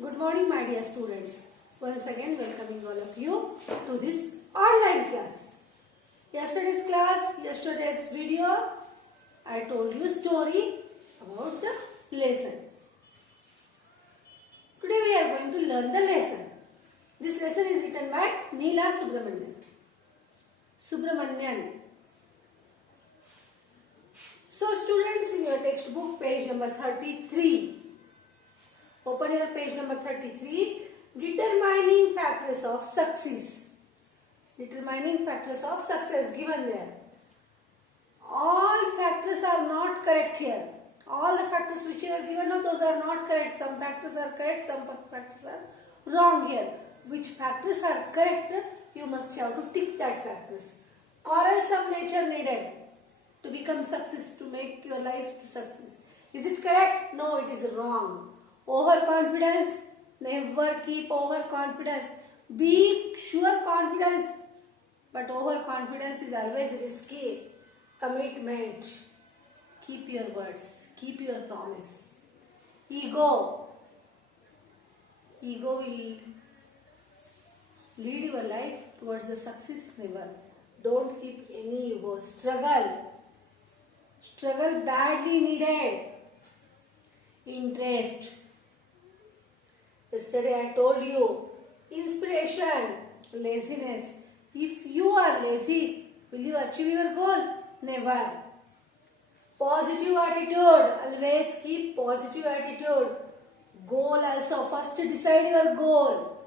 Good morning, my dear students. Once again, welcoming all of you to this online class. Yesterday's video, I told you story about the lesson. Today we are going to learn the lesson. This lesson is written by Neela Subramanian. So students, in your textbook, page number 33. Open your page number 33. Determining factors of success. Determining factors of success given there. All factors are not correct here. All the factors which are given, those are not correct. Some factors are correct, some factors are wrong here. Which factors are correct, you must have to tick that factors. Corals of nature needed to become success, to make your life to success. Is it correct? No, it is wrong. Overconfidence, never keep overconfidence. Be sure confidence, but overconfidence is always risky. Commitment, keep your words, keep your promise. Ego will lead your life towards the success. Never. Don't keep any ego. Struggle badly needed. Interest. Yesterday I told you, inspiration, laziness. If you are lazy, will you achieve your goal? Never. Positive attitude, always keep positive attitude. Goal also, first decide your goal.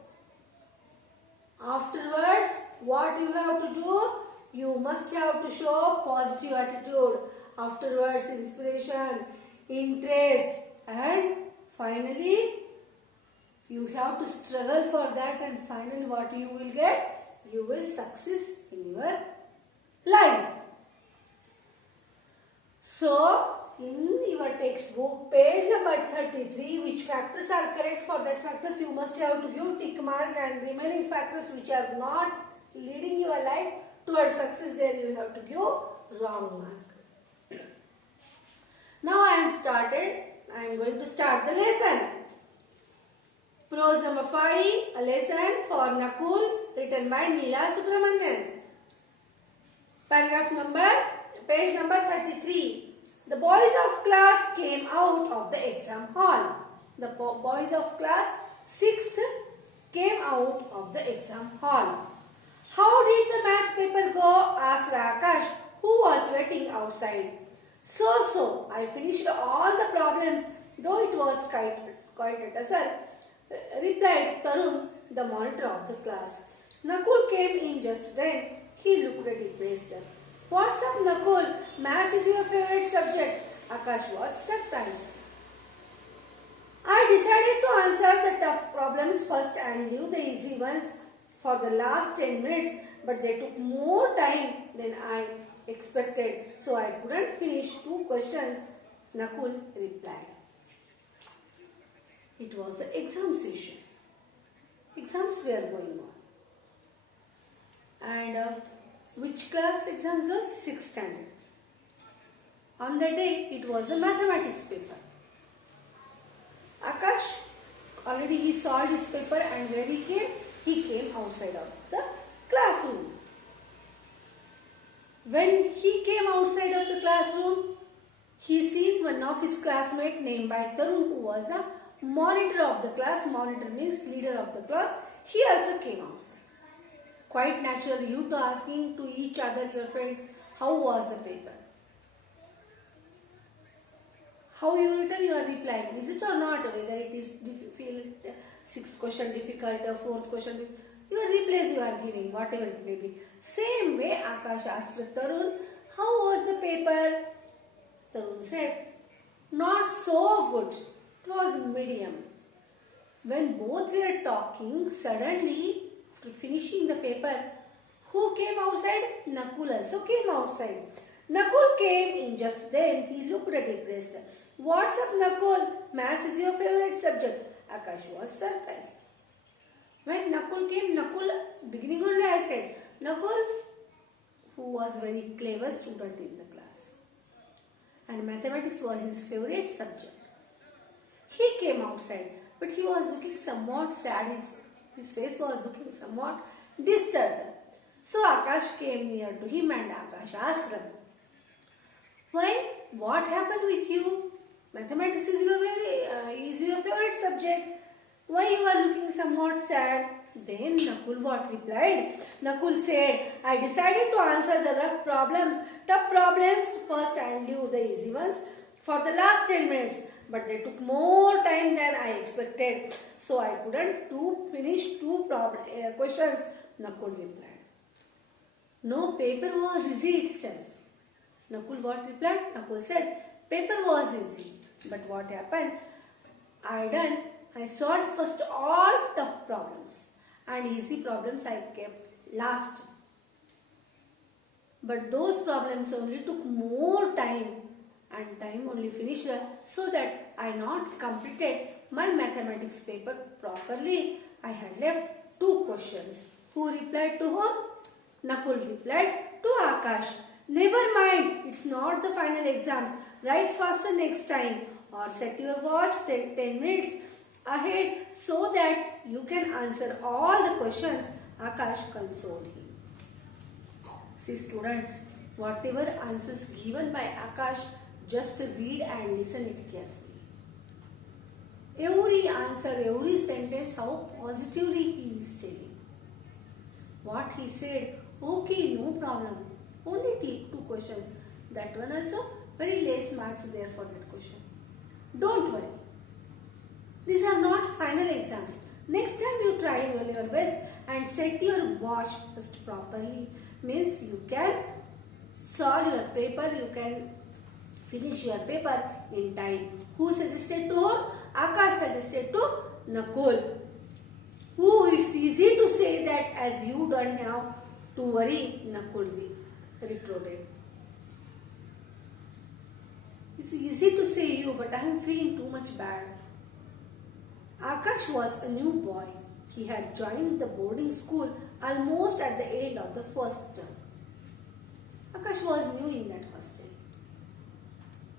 Afterwards, what you have to do? You must have to show positive attitude. Afterwards, inspiration, interest, and finally, you have to struggle for that, and finally what you will get? You will success in your life. So, in your textbook, page number 33, which factors are correct, for that factors you must have to give tick mark, and remaining factors which are not leading your life towards success, there you have to give wrong mark. Now I am going to start the lesson. Prose number 5, a lesson for Nakul, written by Neela Subramanian. Page number 33. The boys of class came out of the exam hall. The boys of class 6th came out of the exam hall. How did the maths paper go? Asked Akash, who was waiting outside. So, I finished all the problems, though it was quite a tussle, replied Tarun, the monitor of the class. Nakul came in just then. He looked depressed. What's up, Nakul? Maths is your favorite subject. Akash was surprised. I decided to answer the tough problems first and leave the easy ones for the last 10 minutes, but they took more time than I expected, so I couldn't finish 2 questions, Nakul replied. It was the exam session. Exams were going on. And which class exams was? 6th standard. On that day, it was the mathematics paper. Akash, already he solved his paper, and where he came outside of the classroom. When he came outside of the classroom, he seen one of his classmates named by Tarun, who was the monitor of the class. Monitor means leader of the class. He also came outside. Quite natural, you to asking to each other, your friends, how was the paper? How you written, you are replying. Is it or not? Whether it is feel 6th question difficult or 4th question difficult, your replies you are giving, whatever it may be. Same way, Akash asked Tarun, how was the paper? Tarun said, not so good. It was medium. When both were talking, suddenly, after finishing the paper, who came outside? Nakul also came outside. Nakul came in just then. He looked depressed. What's up, Nakul? Maths is your favorite subject. Akash was surprised. When Nakul came, beginning only I said, Nakul, who was very clever student in the class, and mathematics was his favorite subject. He came outside, but he was looking somewhat sad. His face was looking somewhat disturbed. So Akash came near to him and Akash asked him, "Why? What happened with you? Mathematics is your favorite subject. Why you are looking somewhat sad?" Then Nakul what replied? Nakul said, "I decided to answer the tough problems first and leave the easy ones for the last 10 minutes. But they took more time than I expected. So I couldn't finish two questions," Nakul replied. "No, paper was easy itself." Nakul what replied? Nakul said, "Paper was easy. But what happened? I solved first all tough problems and easy problems I kept last. But those problems only took more time and time only finished so that I not completed my mathematics paper properly. I had left two questions." Who replied to whom? Nakul replied to Akash. "Never mind, it's not the final exams. Write faster next time or set your watch 10 minutes ahead so that you can answer all the questions," Akash consoled him. See students, whatever answers given by Akash, just read and listen it carefully. Every answer, every sentence, how positively he is telling. What he said, okay, no problem. Only take two questions. That one also, very less marks there for that question. Don't worry. These are not final exams. Next time you try your best and set your watch first properly. Means you can solve your paper, you can finish your paper in time. Who suggested to whom? Akash suggested to Nakul. Who it's easy to say that as you don't have to worry, Nakul retorted. It's easy to say you, but I am feeling too much bad. Akash was a new boy. He had joined the boarding school almost at the end of the first term. Akash was new in that hostel.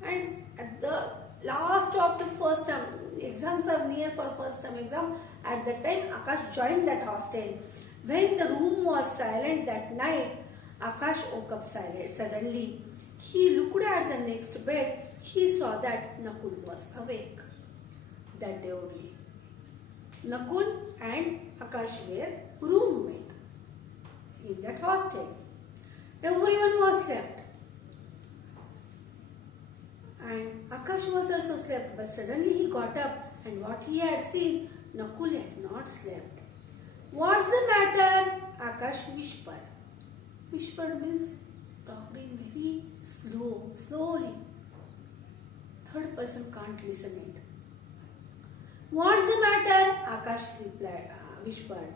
And at the last of the first term, exams are near for first term exam. At that time, Akash joined that hostel. When the room was silent that night, Akash woke up suddenly. He looked at the next bed. He saw that Nakul was awake. That day only. Nakul and Akash were roommates in that hostel. Everyone was slept. And Akash was also slept, but suddenly he got up and what he had seen, Nakul had not slept. "What's the matter?" Akash whispered. Whispered means talking very slowly. Third person can't listen it. "What's the matter?" Akash whispered.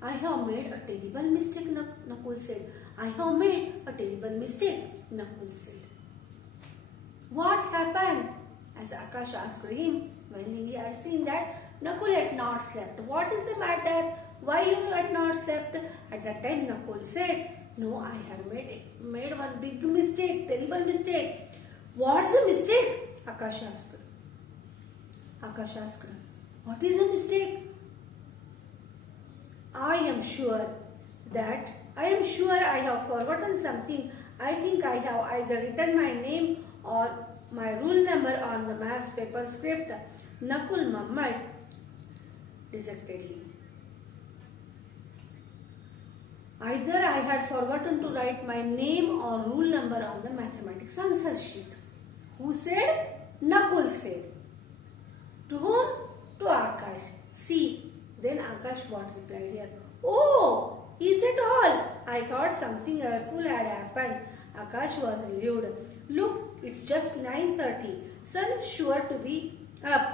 "I have made a terrible mistake," Nakul said. "I have made a terrible mistake," Nakul said. "What happened?" as Akash asked him when he had seen that Nakul had not slept. "What is the matter? Why you had not slept?" At that time Nakul said, "No, I have made one big mistake, terrible mistake." "What's the mistake?" Akash asked. "What is the mistake?" I am sure I have forgotten something. I think I have either written my name or my rule number on the maths paper script," Nakul murmured dejectedly. "Either I had forgotten to write my name or rule number on the mathematics answer sheet." Who said? Nakul said. To whom? To Akash. See, then Akash what replied here? "Oh, is that all? I thought something awful had happened." Akash was relieved. "Look, it's just 9:30. Sun is sure to be up.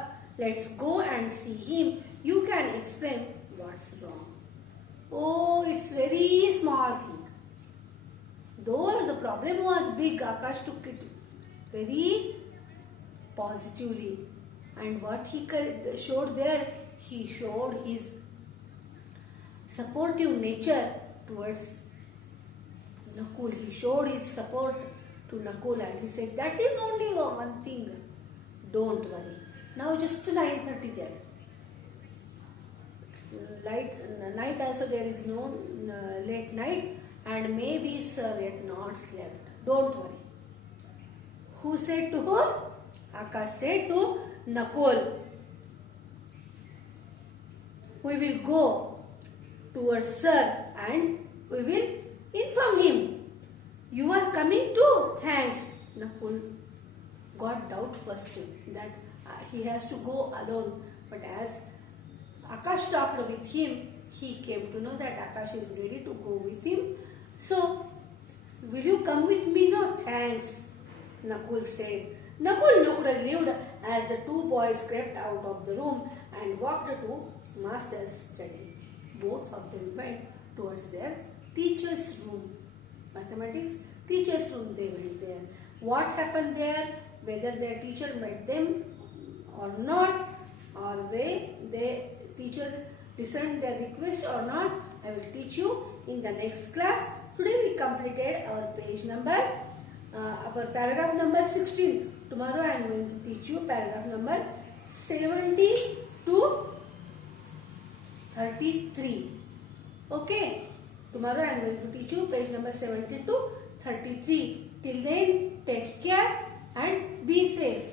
Let's go and see him. You can explain what's wrong." "Oh, it's very small thing." Though the problem was big, Akash took it very positively. And what he showed there, he showed his supportive nature towards Nakul. He showed his support to Nakul and he said, "That is only one thing. Don't worry. Now just 9:30 there. Night also there is no late night, and maybe sir yet not slept. Don't worry. Who said to whom? Akash said to Nakul. We will go towards sir and we will inform him. You are coming too? Thanks. Nakul got doubt first that he has to go alone. But as Akash talked with him, he came to know that Akash is ready to go with him. So, will you come with me? No, thanks, Nakul said. Nakul looked relieved as the two boys crept out of the room and walked to master's study. Both of them went towards their teacher's room. Mathematics teacher's room, they went there. What happened there, whether their teacher met them or not, or whether their teacher listened their request or not, I will teach you in the next class. Today we completed our page number, our paragraph number 16. Tomorrow I am going to teach you paragraph number 70 to 33. Okay. Tomorrow I am going to teach you page number 70 to 33. Till then, take care and be safe.